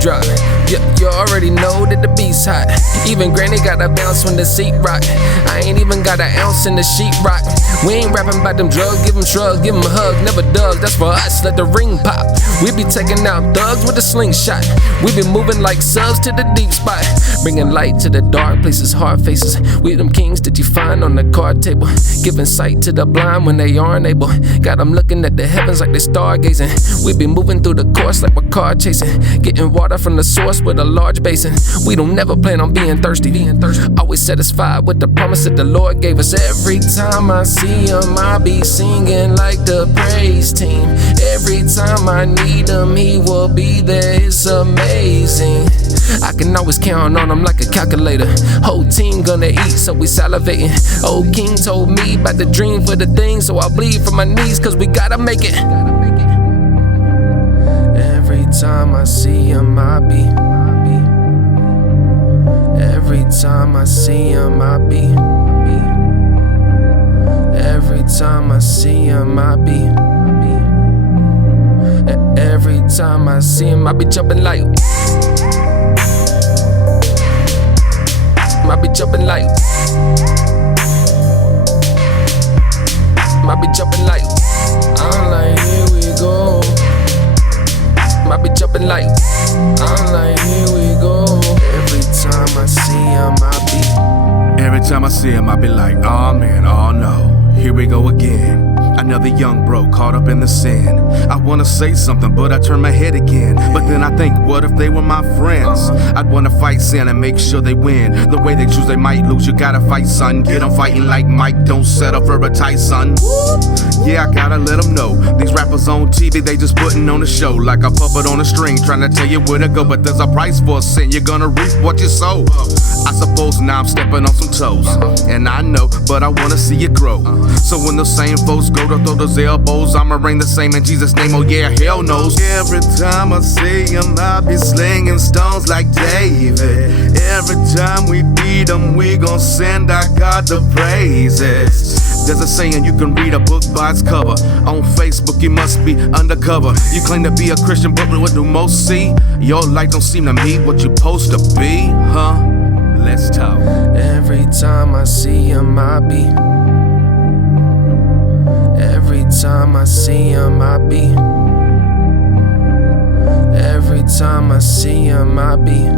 drop. You already know that the beat's hot. Even Granny gotta bounce when the seat rock. I ain't even got an ounce in the sheetrock. We ain't rapping about them drugs, give them shrugs, give them a hug, never dug. That's for us, let the ring pop. We be taking out thugs with a slingshot. We be moving like subs to the deep spot, bringing light to the dark places, hard faces. We them kings that you find on the card table, giving sight to the blind when they aren't able. Got them looking at the heavens like they stargazing. We be moving through the course like we're car chasing, getting water from the source with a large basin. We don't never plan on being thirsty. Always satisfied with the promise that the Lord gave us. Every time I see him, I be singing like the praise team. Every time I need him, he will be there. It's amazing. I can always count on him like a calculator. Whole team gonna eat, so we salivating. Old King told me about the dream for the thing, so I bleed from my knees, cause we gotta make it. Every time I see him, I be. Every time I see him, I be. Every time I see him, I be. Every time I see him, I be jumping like. I be jumping like. I be jumping like. I'm like, here we go. I be jumping like. I'm like, here we go. Every time I see him, I be. Every time I see him, I be like, oh man, oh no, here we go again. Another young bro caught up in the sin. I wanna say something, but I turn my head again. But then I think, what if they were my friends? I'd wanna fight sin and make sure they win. The way they choose, they might lose. You gotta fight, son. Get them fighting like Mike. Don't settle for a tight, son. Yeah, I gotta let them know. These rappers on TV, they just putting on a show. Like a puppet on a string, trying to tell you where to go. But there's a price for a sin. You're gonna reap what you sow. I suppose now I'm stepping on some toes. And I know, but I wanna see it grow. So when those same folks go to throw those elbows, I'ma reign the same in Jesus' name, oh yeah, hell knows. Every time I see him, I be slinging stones like David. Every time we beat him, we gon' send our God the praises. There's a saying, you can read a book by its cover. On Facebook, you must be undercover. You claim to be a Christian, but what do most see? Your life don't seem to meet what you're supposed to be, huh? Let's talk. Every time I see him, I be. Every time I see him, I be. Every time I see him, I be.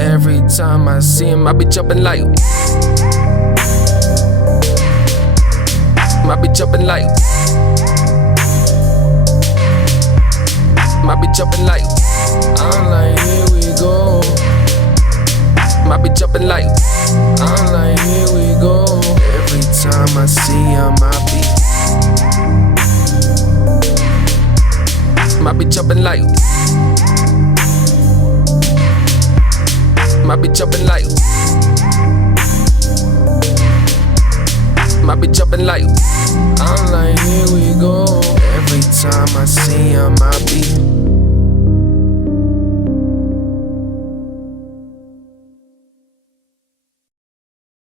Every time I see him, I be jumping like. I be jumping like. I be jumping like. I'm like, here we go. I be jumping like. I'm like, here we go. Every time I see him, I be jumping like. I be jumping like. I be jumping like. I'm like, here we go. Every time I see him, I be.